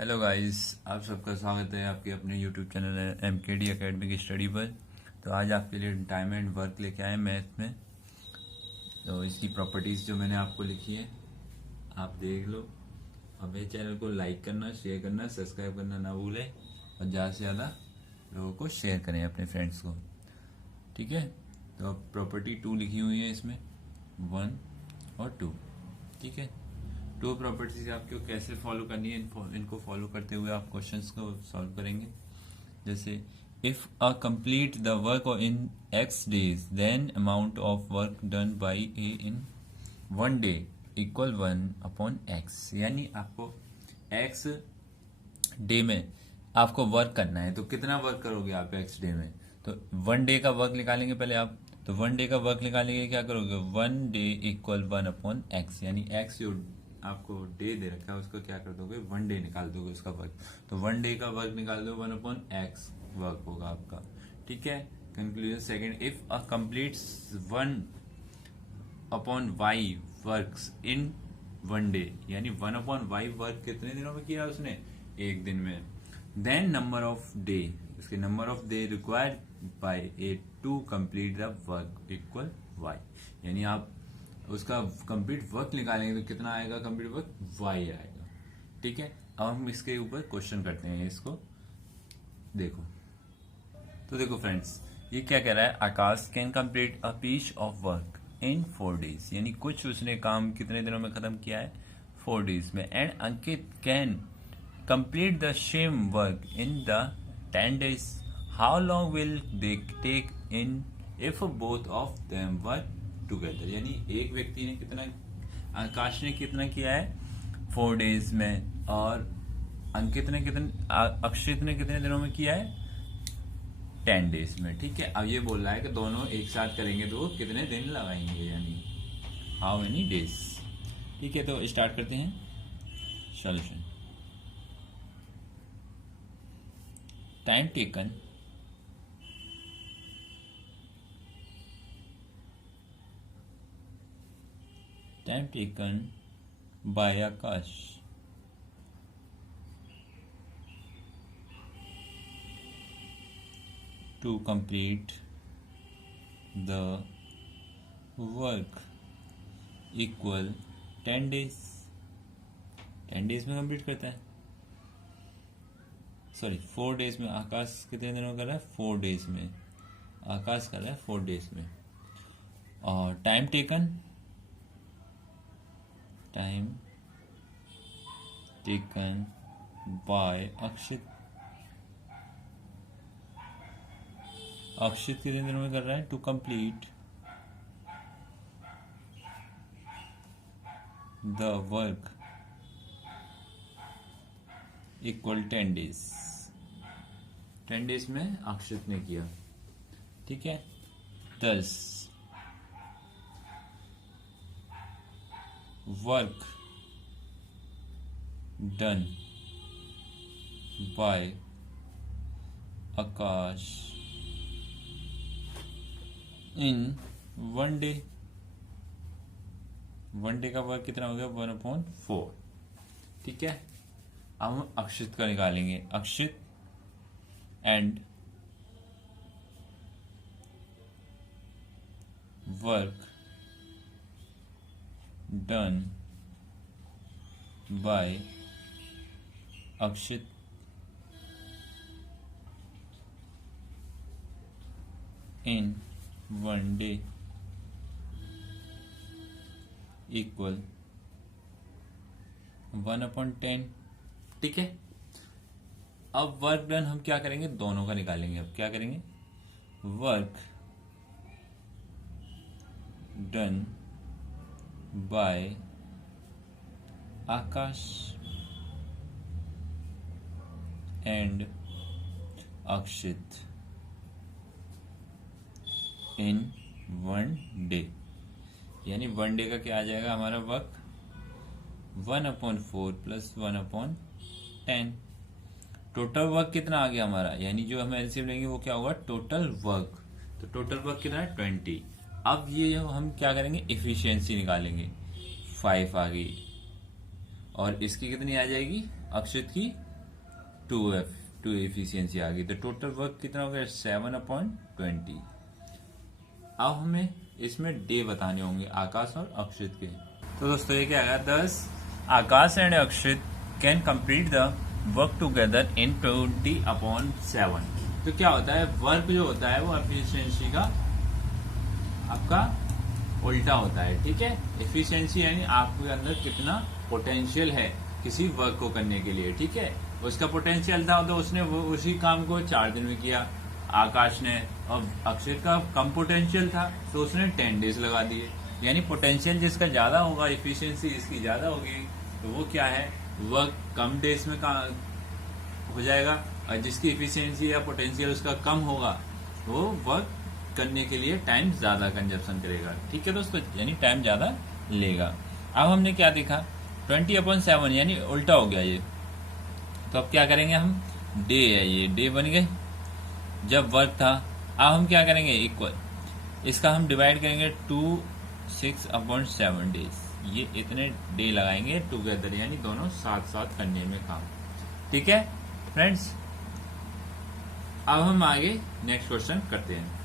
Hello guys, आप सबका स्वागत है आपके अपने YouTube channel MKD academic study पर। तो आज आपके लिए टाइम एंड वर्क लेके आए मैथ में। तो इसकी प्रॉपर्टीज़ जो मैंने आपको लिखी है आप देख लो। और मेरे चैनल को लाइक करना, शेयर करना, सब्सक्राइब करना ना भूलें और ज़्यादा से ज़्यादा लोगों को शेयर करें अपने फ्रेंड्स को। ठीक है, तो अब प्रॉपर्टी 2 लिखी हुई है इसमें, 1 और 2। ठीक है, 2 प्रॉपर्टीज आपको कैसे फॉलो करनी है, इनको फॉलो करते हुए आप क्वेश्चंस को सॉल्व करेंगे। जैसे if A complete the work in x days then amount of work done by a in 1 day equal 1/x। यानी आपको x डे में आपको वर्क करना है, तो कितना वर्क करोगे आप x डे में? तो 1 डे का वर्क निकालेंगे पहले आप। तो 1 डे का वर्क निकालेंगे, क्या करोगे? 1 डे इक्वल 1/x, यानी x जो आपको डे दे रखा है उसको क्या कर दोगे? 1 डे निकाल दोगे उसका वर्क। तो 1 डे का वर्क निकाल दो, 1/x वर्क होगा आपका। ठीक है, conclusion second, if A complete 1/y works in 1 day, यानी 1/y वर्क कितने दिनों में किया उसने? 1 दिन में। देन नंबर ऑफ डे, उसके number of day required by A to complete the work equal y। यानी आप उसका कंप्लीट वर्क निकालेंगे तो कितना आएगा कंप्लीट वर्क? y आएगा। ठीक है, अब हम इसके ऊपर क्वेश्चन करते हैं, इसको देखो। तो देखो फ्रेंड्स, ये क्या कह रहा है? Akash can complete a piece of work in 4 days, यानी कुछ उसने काम कितने दिनों में खत्म किया है? 4 डेज में। And Ankit can complete the same work in the 10 days. How long will they take in if both of them work together? यानी एक व्यक्ति ने कितना, आकाश ने कितना किया है 4 डेज में, और अंकित ने कितने, अक्षित ने कितने दिनों में किया है? 10 डेज में। ठीक है, अब ये बोल रहा है कि दोनों एक साथ करेंगे तो कितने दिन लगाएंगे, यानी हाउ मेनी डेज। ठीक है, तो स्टार्ट करते हैं solution. Time taken by Akash to complete the work equal 10 days। 10 days में कंप्लीट करता है, सॉरी 4 डेज में। आकाश कितने दिनों कर रहा है? 4 डेज में। आकाश कर रहा है 4 डेज में। और time taken by Akshit. Akshit कितने दिनों में कर रहा है? To complete the work equal 10 days. 10 days में अक्षित ने किया। ठीक है, 10 work done by Aakash in 1 day. 1 day का वर्क कितना हो गया? 1/4। ठीक है, अब हम अक्षित का निकालेंगे। अक्षित and work done bye Akshit in 1 day equal 1/10। ठीक है, अब वर्क डन हम क्या करेंगे? दोनों का निकालेंगे। अब क्या करेंगे? Work done by Akash and Akshit in 1 day, यानी 1 डे का क्या आ जाएगा हमारा वर्क? 1/4 प्लस 1/10। टोटल वर्क कितना आ गया हमारा? यानी जो हम एलसीएम लेंगे वो क्या होगा? Total work. तो टोटल वर्क कितना है? 20। अब ये हम क्या करेंगे? इफिशियंसी निकालेंगे। 5 आ गई, और इसकी कितनी आ जाएगी? अक्षित की टू एफिशिएंसी आ गई, तो टोटल वर्क कितना हो गया 7/20। अब हमें इसमें डे बताने होंगे आकाश और अक्षित के। तो दोस्तों ये क्या है, 10 Akash and Akshit can complete the work together in 20/7। तो क्या होता है, वर्क जो होता है वो एफिशिएंसी का आपका उल्टा होता है। ठीक है, एफिशिएंसी यानी आपके अंदर कितना पोटेंशियल है किसी वर्क को करने के लिए। ठीक है, उसका पोटेंशियल था तो उसने वो उसी काम को 4 दिन में किया आकाश ने, और अक्षित का कम पोटेंशियल था तो उसने 10 डेज लगा दिए। यानी पोटेंशियल जिसका ज्यादा होगा, एफिशिएंसी जिसकी ज्यादा होगी, तो वो क्या है, वर्क कम डेज में हो जाएगा, और जिसकी एफिशिएंसी या पोटेंशियल उसका कम होगा वो वर्क करने के लिए टाइम ज्यादा कंजप्शन करेगा। ठीक है दोस्तों, यानी टाइम ज्यादा लेगा। अब हमने क्या देखा, 20/7 यानी उल्टा हो गया ये। तो अब क्या करेंगे हम, डे है, ये डे बन गए जब वर्क था। अब हम क्या करेंगे, इक्वल, इसका हम डिवाइड करेंगे 6/7 डेज। ये इतने डे लगाएंगे टुगेदर, यानी दोनों साथ साथ करने में काम। ठीक है फ्रेंड्स, अब हम आगे नेक्स्ट क्वेश्चन करते हैं।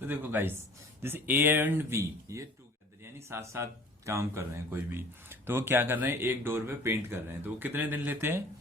तो देखो गाइस, जैसे ए एंड बी ये टुगेदर यानी साथ साथ काम कर रहे हैं कोई भी, तो वो क्या कर रहे हैं, एक डोर पे पेंट कर रहे हैं, तो वो कितने दिन लेते हैं,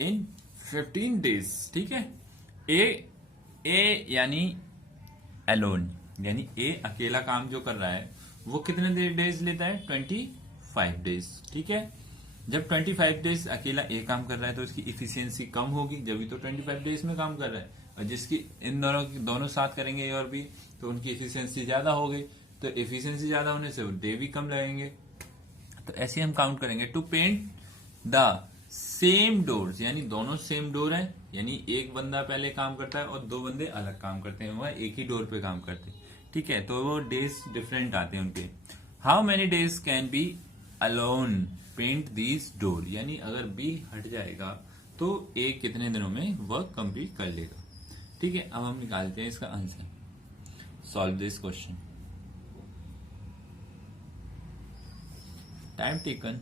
इन 15 डेज। ठीक है, ए यानी अलोन, यानी ए अकेला काम जो कर रहा है वो कितने डेज लेता है, 25 डेज। ठीक है, जब 25 डेज अकेला ए काम कर रहा है तो उसकी इफिशियंसी कम होगी, जब भी तो 25 डेज में काम कर रहा है, और जिसकी इन दोनों साथ करेंगे ए और बी तो उनकी इफिशियंसी ज्यादा हो गई, तो एफिशिएंसी ज्यादा होने से डे भी कम लगेंगे। तो ऐसे हम काउंट करेंगे, to paint the same doors, यानी दोनों सेम डोर है, यानी एक बंदा पहले काम करता है और 2 बंदे अलग काम करते हैं, वह एक ही डोर पे काम करते हैं। ठीक है, तो वो डेज डिफरेंट आते हैं उनके। How many days can B alone paint this door, यानी अगर बी हट जाएगा तो ए कितने दिनों में वर्क कंप्लीट कर लेगा। ठीक है, अब हम निकालते हैं इसका answer, solve this question. Time taken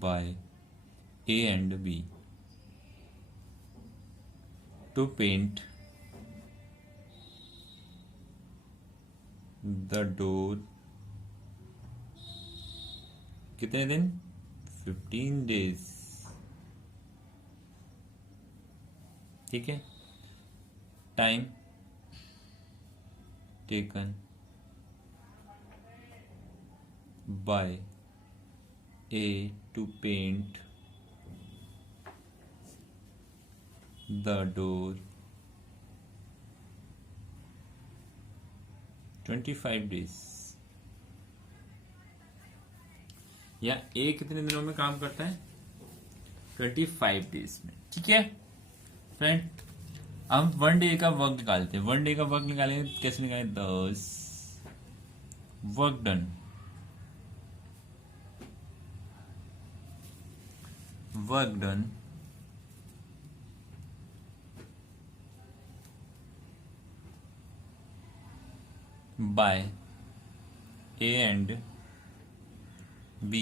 by A and B to paint the door, कितने दिन, 15 डेज। ठीक है, time taken bye A to paint the door, 25 days. या ए कितने दिनों में काम करता है, 25 डेज में। ठीक है फ्रेंड, हम 1 डे का वर्क निकालते हैं। 1 डे का वर्क निकालेंगे, कैसे निकालें, 10 work done, work done by A and B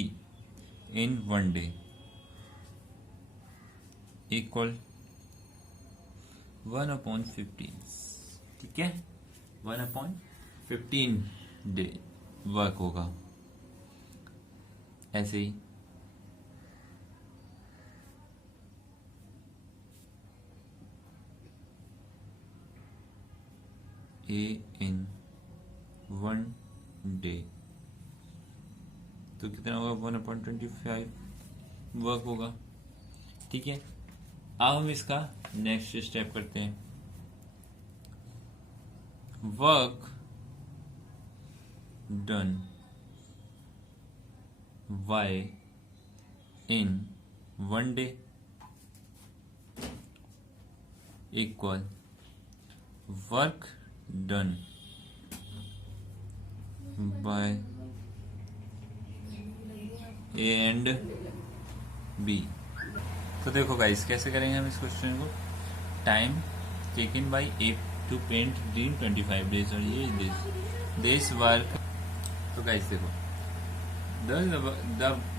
in 1 day equal 1/15। ठीक है, 1/15 डे वर्क होगा। ऐसे ही A in 1 डे तो कितना होगा, 1/25 वर्क होगा। ठीक है, अब हम इसका नेक्स्ट स्टेप करते हैं। Work done by in 1 day equal work done by A and B. तो देखो गाइस, कैसे करेंगे हम इस क्वेश्चन को, time taken by A to paint in 25 days और ये दिस वर्क। तो गाइस देखो the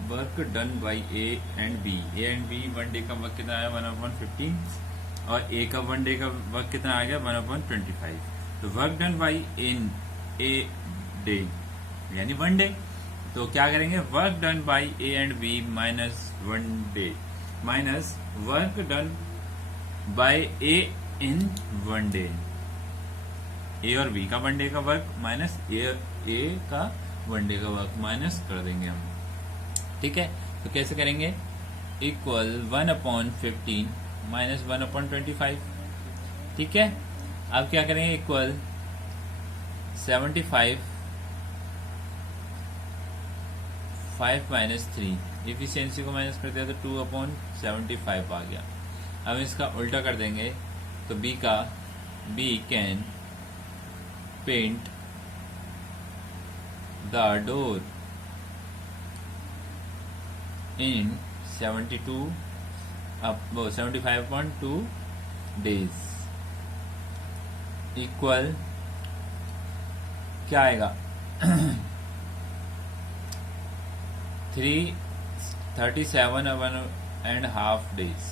work done by A and B one day का वर्क कितना आया 1/15 और ए का वन डे का वर्क कितना आ गया 1/25। तो work done by in a day यानी वन डे। तो क्या करेंगे work done by A and B minus one day minus work done by A in one day. A और बी का वन डे का वर्क माइनस ए का one day का work minus कर देंगे हम। ठीक है, तो कैसे करेंगे इक्वल 1/15 माइनस 1/25। ठीक है, अब क्या करेंगे इक्वल 75 5 माइनस 3। इफिशियंसी को माइनस करते हैं तो 2/75 आ गया। अब इसका उल्टा कर देंगे तो B can paint the door in 75.2 days equal क्या आएगा 37.5 days।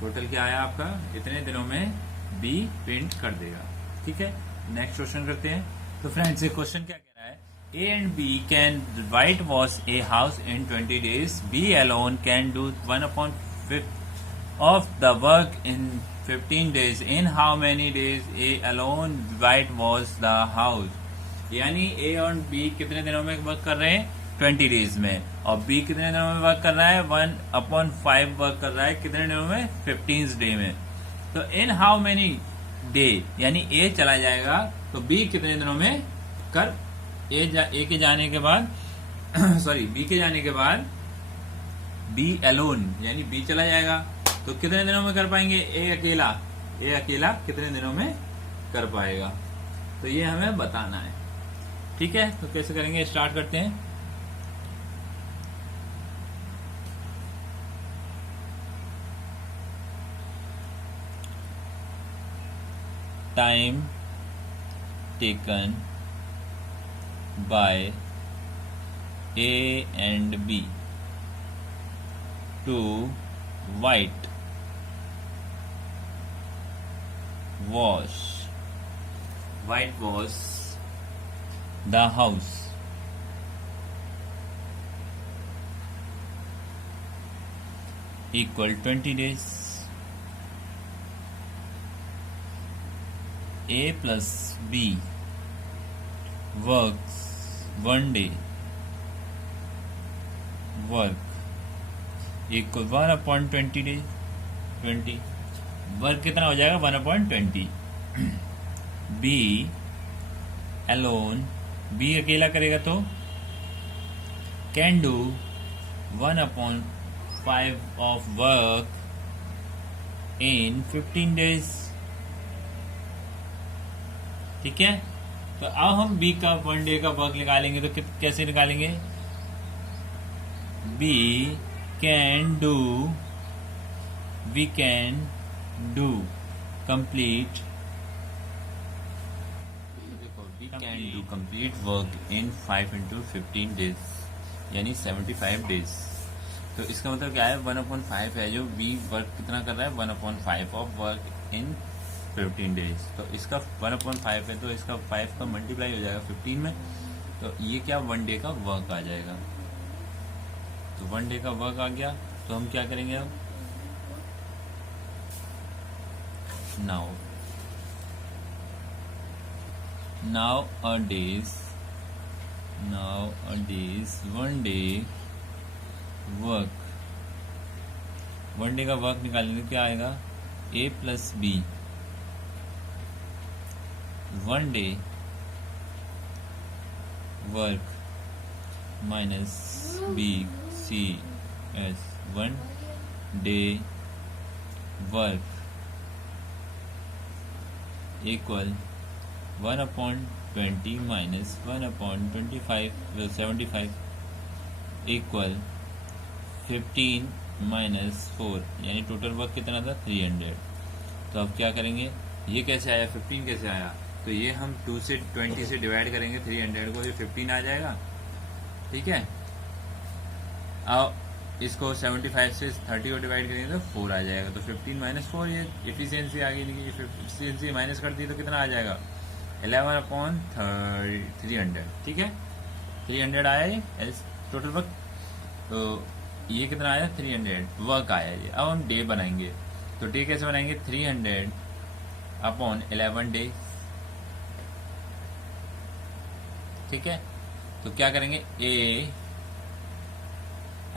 टोटल क्या आया आपका, इतने दिनों में बी पेंट कर देगा। ठीक है, नेक्स्ट क्वेश्चन करते हैं। तो फ्रेंड्स ये क्वेश्चन क्या कह रहा है, A and B can whitewash a house in 20 days, B alone can do 1/5 of the work in 15 days, in how many days A alone whitewash the house. यानी A और B कितने दिनों में work कर रहे हैं 20 days में, और बी कितने दिनों में वर्क कर रहा है 1/5 वर्क कर रहा है कितने दिनों में 15 डे में। तो इन हाउ मेनी डे यानी ए चला जाएगा तो बी कितने दिनों में कर ए के जाने के बाद सॉरी बी के जाने के बाद बी अलोन यानी बी चला जाएगा तो कितने दिनों में कर पाएंगे ए अकेला कितने दिनों में कर पाएगा। तो ये हमें बताना है। ठीक है, तो कैसे करेंगे स्टार्ट करते हैं। Time taken by A and B to white wash the house equal 20 days। A plus B works 1 day work equal 1/20 days 20 work कितना हो जाएगा 1/20। बी अलोन बी अकेला करेगा तो can do 1/5 of work in 15 days. ठीक है, तो अब हम बी का 1 डे का वर्क निकालेंगे तो कैसे निकालेंगे B we can do complete work in 5 into 15 days यानी 75 days। तो इसका मतलब क्या है 1/5 है जो बी वर्क कितना कर रहा है 1/5 ऑफ वर्क इन 15 डेज। तो इसका 1/5 है तो इसका 5 का मल्टीप्लाई हो जाएगा 15 में, तो ये क्या 1 डे का वर्क आ जाएगा। तो 1 डे का वर्क आ गया तो हम क्या करेंगे अब now a days 1 day work 1 day का वर्क निकालेंगे क्या आएगा A plus B 1 day work minus B C as 1 day work equal 1/20 minus 1/25 75 equal 15 minus 4 यानी टोटल वर्क कितना था 300। तो अब क्या करेंगे ये कैसे आया, 15 कैसे आया, तो ये हम 2 से 20 से डिवाइड करेंगे 300 को, ये 15 आ जाएगा। ठीक है, अब इसको 75 से 30 को डिवाइड करेंगे तो 4 आ जाएगा, तो 15 माइनस 4, ये एफिशिएंसी आ गई। एफिशिएंसी माइनस कर दी तो कितना आ जाएगा, 11/300। ठीक है, 300 आया ये टोटल वर्क, तो ये कितना आया, 300 वर्क आया ये। अब हम डे बनाएंगे, तो डे कैसे बनाएंगे, 300/11 डेज। ठीक है, तो क्या करेंगे, ए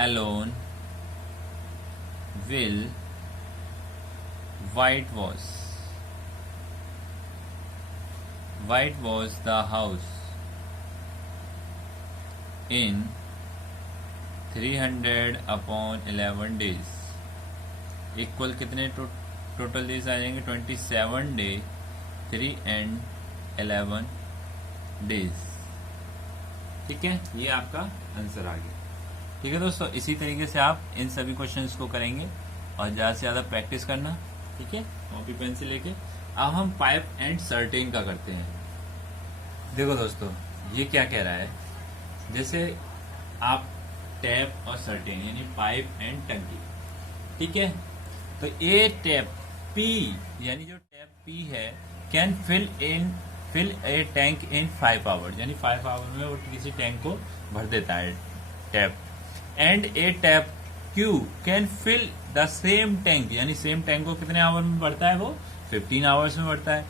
alone will whitewash the house in 300/11 days। Equal कितने टोटल डेज आ जाएंगे, 27 डे 311 डेज। ठीक है, ये आपका आंसर आ गया। ठीक है दोस्तों, इसी तरीके से आप इन सभी क्वेश्चंस को करेंगे और ज़्यादा से ज़्यादा प्रैक्टिस करना। ठीक है, कॉपी पेन से लेके। अब हम पाइप एंड सर्टेन का करते हैं। देखो दोस्तों, ये क्या कह रहा है, जैसे आप टैप और सर्टेन यानी पाइप एंड टंकी, ठीक है, तो ए टैप पी यानी जो टैप पी है can fill a tank in 5 hours, यानी 5 आवर में वो किसी टैंक को भर देता है tap. And a tap Q can fill the same tank, यानी सेम टैंक को कितने आवर में बढ़ता है, वो 15 आवर्स में बढ़ता है।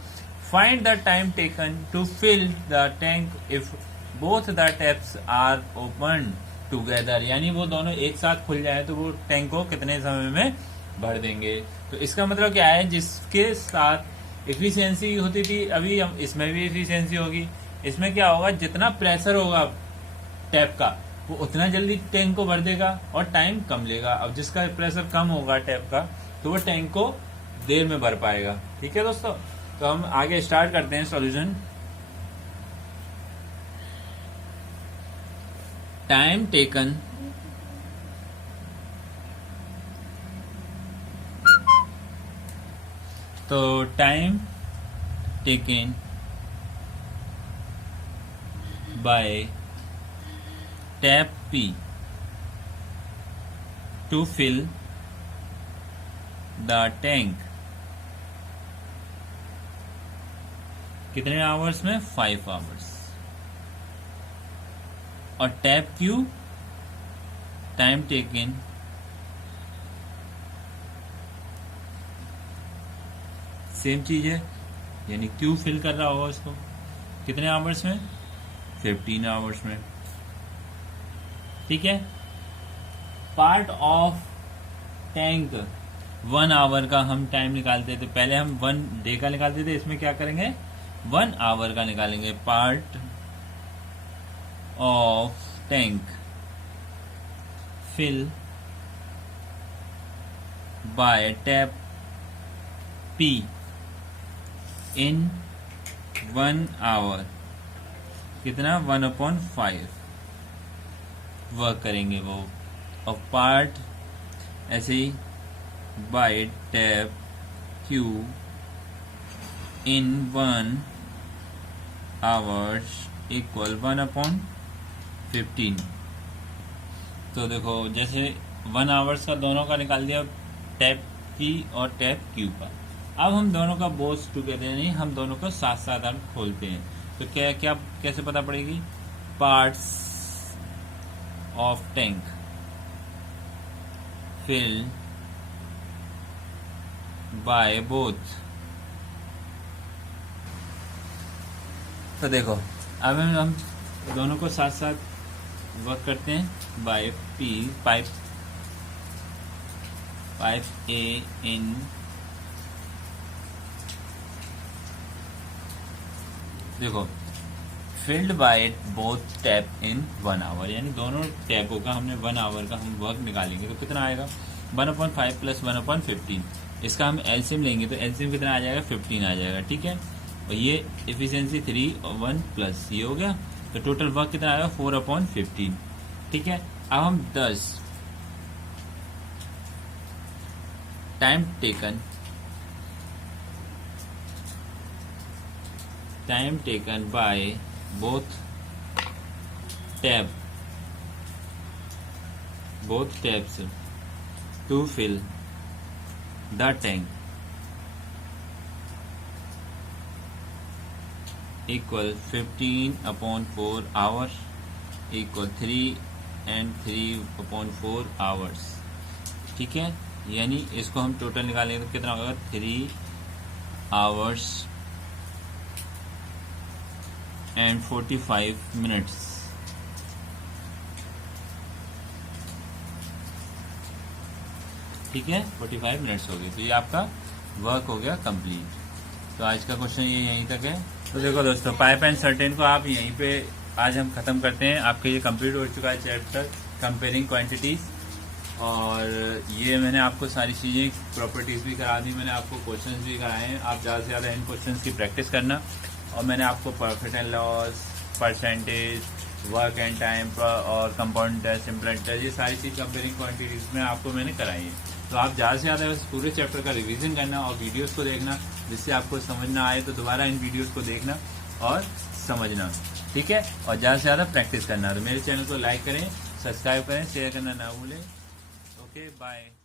Find the time taken to fill the tank if both the taps are open together, यानी वो दोनों एक साथ खुल जाए तो वो टैंक को कितने समय में भर देंगे। तो इसका मतलब क्या है, जिसके साथ एफिशिएंसी होती थी, अभी इसमें भी एफिशिएंसी होगी। इसमें क्या होगा, जितना प्रेशर होगा टैप का वो उतना जल्दी टैंक को भर देगा और टाइम कम लेगा। अब जिसका प्रेशर कम होगा टैप का तो वो टैंक को देर में भर पाएगा। ठीक है दोस्तों, तो हम आगे स्टार्ट करते हैं सॉल्यूशन। टाइम टेकन तो time taken bye tap P to fill the tank कितने आवर्स में, 5 आवर्स। और tap Q time taken same चीज है, यानी Q फिल कर रहा होगा उसको कितने आवर्स में, 15 आवर्स में। ठीक है, पार्ट ऑफ टैंक 1 आवर का हम टाइम निकालते थे, पहले हम 1 डे का निकालते थे, इसमें क्या करेंगे 1 आवर का निकालेंगे। Part of tank fill by tap P in 1 hour कितना, 1/5 वर्क करेंगे वो। और पार्ट ऐसे ही by tap Q in 1 hours equal 1/15। तो देखो जैसे 1 आवर्स का दोनों का निकाल दिया टैप P और टैप Q का। अब हम दोनों का बोथ टुगेदर यानी हम दोनों को साथ साथ हम खोलते हैं, तो क्या क्या कैसे पता पड़ेगी, parts of tank fill by both. तो देखो अब हम दोनों को साथ साथ वर्क करते हैं। By P pipe A in देखो filled by both tap in 1 hour, यानी दोनों टैपों का हमने 1 आवर का हम वर्क निकालेंगे तो कितना आएगा 1/5 प्लस 1/15। इसका हम एलसीएम लेंगे तो एलसीएम कितना आ जाएगा 15 आ जाएगा। ठीक है, और ये एफिशिएंसी 3 और 1 प्लस ये हो गया, तो टोटल वर्क कितना आएगा 4/15। ठीक है, अब हम 10 time taken time taken bye both tabs to fill the tank equal 15/4 hours equal 3 and 3/4 hours। ठीक है, यानी इसको हम टोटल निकालेंगे तो कितना होगा 3 hours and 45 minutes। ठीक है, 45 मिनट्स हो गए। तो ये आपका वर्क हो गया कंप्लीट। तो आज का क्वेश्चन ये यहीं तक है। तो देखो दोस्तों, पाइप एंड सर्टेन को आप यहीं पे आज हम खत्म करते हैं। आपका ये कंप्लीट हो चुका है चैप्टर कंपेयरिंग क्वांटिटीज, और ये मैंने आपको सारी चीज़ें प्रॉपर्टीज भी करा दी, मैंने आपको क्वेश्चंस भी कराए हैं। आप ज़्यादा से ज़्यादा इन क्वेश्चंस की प्रैक्टिस करना, और मैंने आपको profit and loss, percentage, work and time और कंपाउंड इंटरेस्ट, सिंपल इंटरेस्ट, ये सारी चीज़ कंपेयरिंग क्वांटिटीज में आपको मैंने कराई है। तो आप ज़्यादा से ज़्यादा बस पूरे चैप्टर का रिवीजन करना और वीडियोस को देखना, जिससे आपको समझ ना आए तो दोबारा इन वीडियोस को देखना और समझना। ठीक है, और ज़्यादा से ज़्यादा प्रैक्टिस करना। तो मेरे चैनल को लाइक करें, सब्सक्राइब करें, शेयर करना ना भूलें। Okay, bye.